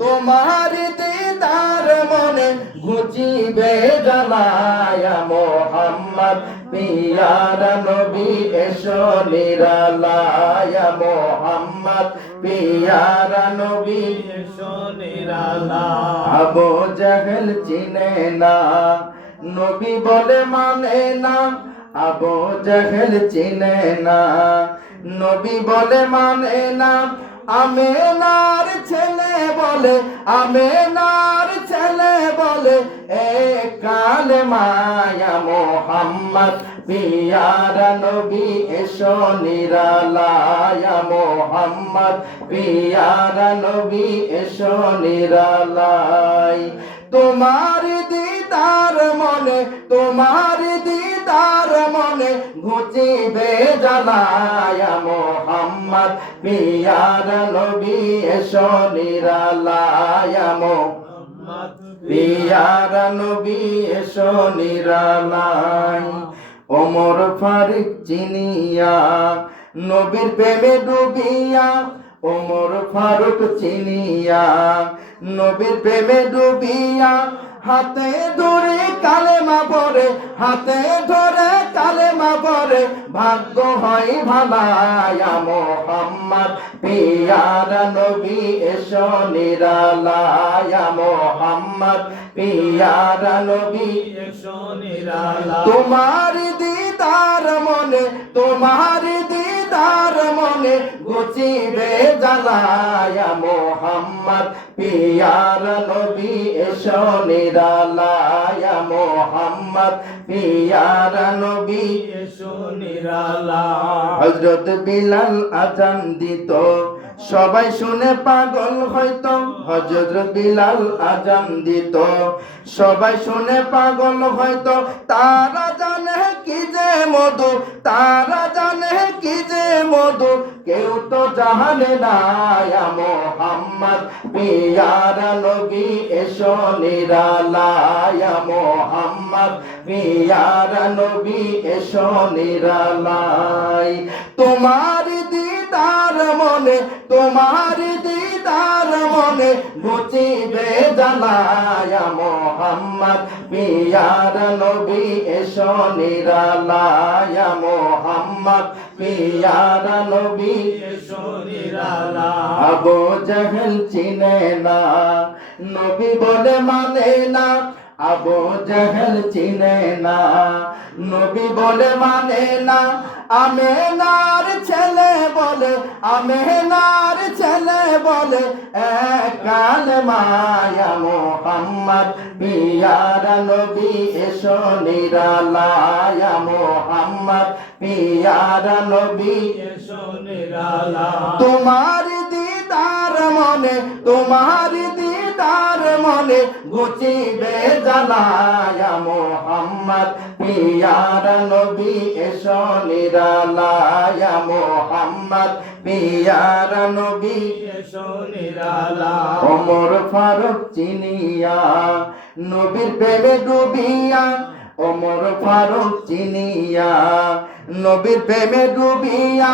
তোমার দিদার মনে ঘুচিবে জ্বালায়া মোহাম্মদ পিয়ারা নবী এসো নিরালায়া মোহাম্মদ পিয়ারা নবী এসো নিরালায়া। আবু জাহেল চিনে না নবী বলে মানে না, আবু জাহেল চিনে না নবী বলে মানে না। আমেনার ছেলে বলে, আমেনার ছেলে বলে এ কালেমায়া মোহাম্মদ পিয়ারা নবী এসো নিরালায়া মোহাম্মদ পিয়ারা নবী এসো নিরালাই। তোমার দিদার মনে, তোমার দিদার মনে ঘুচিবে জ্বালায়া মোহাম্মদ পিয়ারা নবী এসো নিরালায়া মোহাম্মদ পিয়ারা নবী এসো নিরালাই। ওমর ফারুক চিনিয়া নবীর প্রেমে ডুবিয়া, ওমর ফারুক চিনিয়া নবীর প্রেমে ডুবিয়া হাতে ধরে কালেমা পড়ে, হাতে ধরে কালেমা পড়ে ভাগ্য হয় ভালায়া মোহাম্মদ পিয়ারা নবী এসো নিরালায়া মোহাম্মদ পিয়ারা নবী এসো নিরালায়া। তোমার দিদার মনে, তোমার দিদার মনে ঘুচিবে জ্বালায়া মোহাম্মদ পিয়ারা নবী এসো নিরালায়া মোহাম্মদ পিয়ারা নবী এসো নিরালায়া। হযরত বিলাল আযান দিত সবাই শুনে পাগল হইতো, হযরত বিলাল আযান দিত সবাই শুনে পাগল হইতো। তারা জানে কি যে মধু, তারা জানে কি যে মধু কেউ তো জানে না। মোহাম্মদ পিয়ারা নবী এসো নিরালায়া মোহাম্মদ পিয়ারা নবী এসো নিরালাই। তোমার দিদার মনে, তোমার দিদার মনে ঘুচিবে জ্বালায়া মোহাম্মদ পিয়ারা নবী এসো নিরালায়া মোহাম্মদ পিয়ারা নবী এসো নিরালায়া। আবু জাহেল চিনে না নবী বলে মানে না, আবু জাহেল চিনে না নবী বলে মানে না। আমেনার ছেলে বলে, আমেনার ছেলে বলে এক কালেমায়া মোহাম্মদ পিয়ারা নবী এসো নিরালায়া মোহাম্মদ পিয়ারা নবী এসো নিরালায়া। তোমার দিদার মনে, তোমার দিদার মনে ঘুচিবে জ্বালায়া মোহাম্মদ পিয়ারা নবী এসো নিরালায়া মোহাম্মদ পিয়ারা নবী এসো নিরালায়া। ওমর ফারুক চিনিয়া নবীর প্রেমে ডুবিয়া, ওমর ফারুক চিনিয়া নবীর প্রেমে ডুবিয়া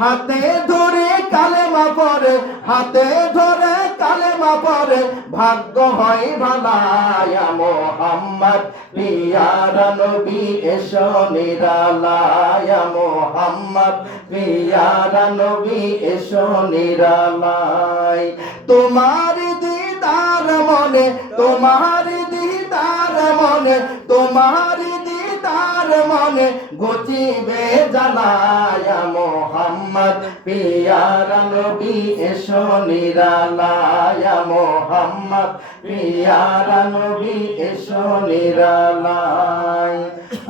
হাতে ধরে কালেমা পড়ে, হাতে ধরে কালেমা পড়ে ভাগ্য হয় ভালায়া মোহাম্মদ পিয়ারা নবী এসো নিরালায়া মোহাম্মদ পিয়ারা নবী এসো নিরালাই। তোমার দিদার মনে, তোমার দিদার মনে, তোমার দিদার মনে ঘুচিবে জ্বালায়া মোহাম্মদ পিয়ারা নবী এসো নিরালায়া মোহাম্মদ পিয়ারা নবী এসো নিরালাই।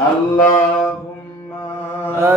আল্লাহ